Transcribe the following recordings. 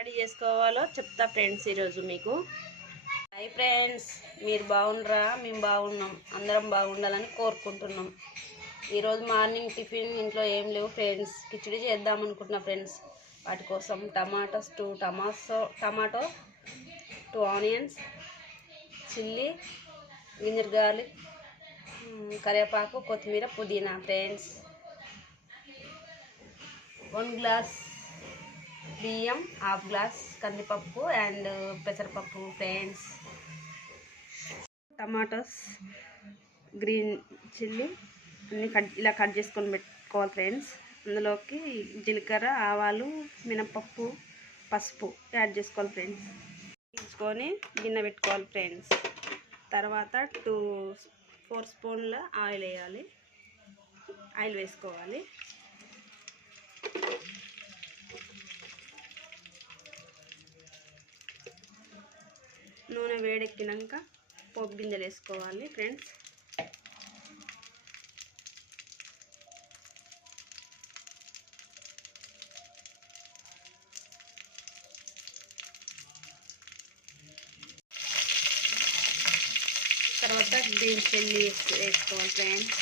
Ready చేసుకోవాలో చెప్తా friends ఈరోజు మీకు. హై ఫ్రెండ్స్, మీరు బాగుండరా? మేము బాగున్నాం, అందరం బాగుండాలని కోరుకుంటున్నాం. ఈరోజు మార్నింగ్ టిఫిన్ ఇంట్లో ఏం లేవు ఫ్రెండ్స్. కిచిడి చేద్దాం అనుకుంటున్నా ఫ్రెండ్స్. వాటి కోసం tomato 2 onions, chilli, ginger garlic, కరివేపాకు, కొత్తిమీర, పుదీనా ఫ్రెండ్స్. 1 గ్లాస్ బియ్యం, 1/2 గ్లాస్ కందిపప్పు అండ్ పెసరపప్పు ఫ్రెండ్స్. టమాటోస్, గ్రీన్ చిల్లీ అన్నీ ఇలా కట్ చేసుకొని పెట్టుకోవాలి ఫ్రెండ్స్. అందులోకి జీలకర్ర, ఆవాలు, మినపప్పు, పసుపు యాడ్ చేసుకోవాలి ఫ్రెండ్స్. తీసుకొని గిన్నె పెట్టుకోవాలి ఫ్రెండ్స్. తర్వాత 4 స్పూన్ల ఆయిల్ వేయాలి. ఆయిల్ వేసుకోవాలి. నూనె వేడెక్కినాక పోపు గింజలు వేసుకోవాలి ఫ్రెండ్స్. తర్వాత గ్రీన్ చిల్లీ వేసుకోవాలి ఫ్రెండ్స్.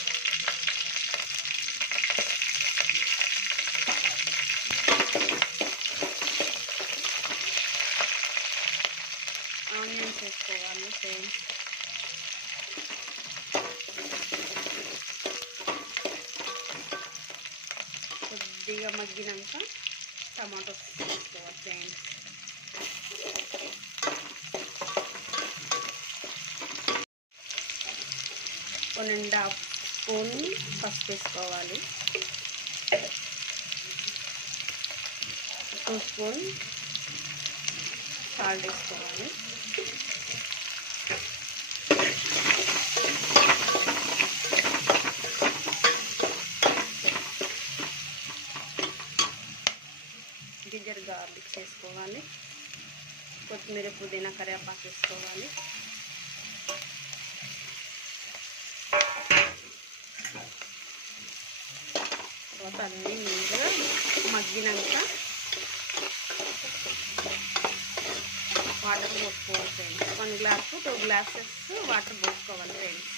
ఆనియన్స్ వేసుకోవాలి ఫ్రెండ్స్. కొద్దిగా మగ్గినాక టమాటోస్ వేసుకోవాలి ఫ్రెండ్స్. ఒక 1.5 స్పూన్ పసుపు వేసుకోవాలి. 2 స్పూన్ సాల్ట్ వేసుకోవాలి. జింజర్ గార్లిక్ వేసుకోవాలి. కొత్తిమీర, పుదీనా, కరివేపాకు వేసుకోవాలి. తర్వాత అన్నీ నీట్గా మగ్గినాక వాటర్ పోసుకోవాలి ఫ్రెండ్స్. 1 గ్లాసు 2 గ్లాసెస్ వాటర్ పోసుకోవాలి ఫ్రెండ్స్.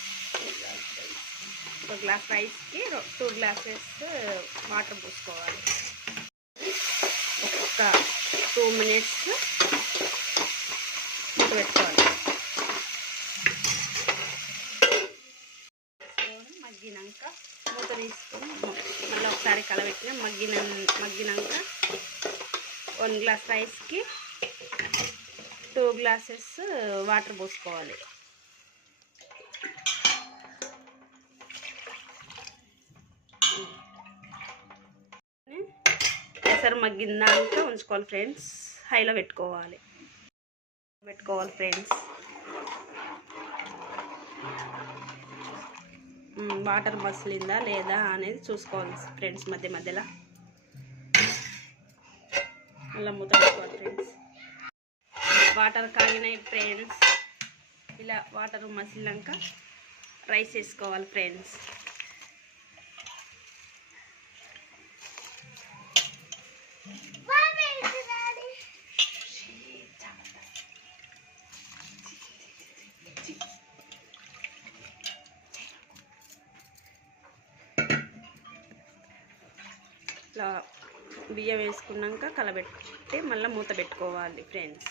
1 గ్లాస్ రైస్కి 2 గ్లాసెస్ వాటర్ పోసుకోవాలి. ఒక 2 మినిట్స్ పెట్టుకోవాలి. మగ్గినాక మూత తీసుకొని మళ్ళీ ఒకసారి కలబెట్టిన మగ్గినాక 1 గ్లాస్ రైస్కి 2 గ్లాసెస్ వాటర్ పోసుకోవాలి. ఎసరు మగ్గిందాక ఉంచుకోవాలి ఫ్రెండ్స్. హైలో పెట్టుకోవాలి ఫ్రెండ్స్. వాటర్ మసిలిందా లేదా అనేది చూసుకోవాలి ఫ్రెండ్స్. మధ్యలో అలా మూత పెట్టుకోవాలి ఫ్రెండ్స్. వాటర్ కాగినాయి ఫ్రెండ్స్. ఇలా వాటర్ మసిలినాక రైస్ వేసుకోవాలి ఫ్రెండ్స్. ఇట్లా బియ్యం వేసుకున్నాక కలబెట్టి మళ్ళీ మూత పెట్టుకోవాలి ఫ్రెండ్స్.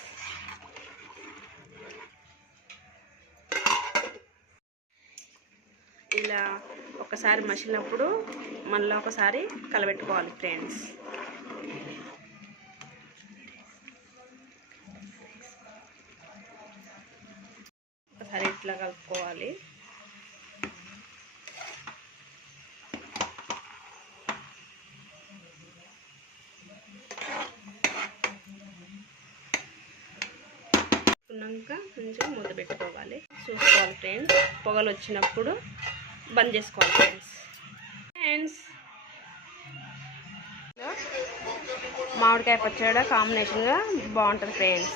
ఇలా ఒకసారి మసిలినప్పుడు మళ్ళీ ఒకసారి కలబెట్టుకోవాలి ఫ్రెండ్స్. ఒకసారి ఇట్లా కలుపుకోవాలి. కొంచెం మూత పెట్టుకోవాలి. చూసుకోవాలి ఫ్రెండ్స్. పొగలు వచ్చినప్పుడు బంద్ చేసుకోవాలి ఫ్రెండ్స్. మామిడికాయ పచ్చడి కాంబినేషన్గా బాగుంటుంది ఫ్రెండ్స్.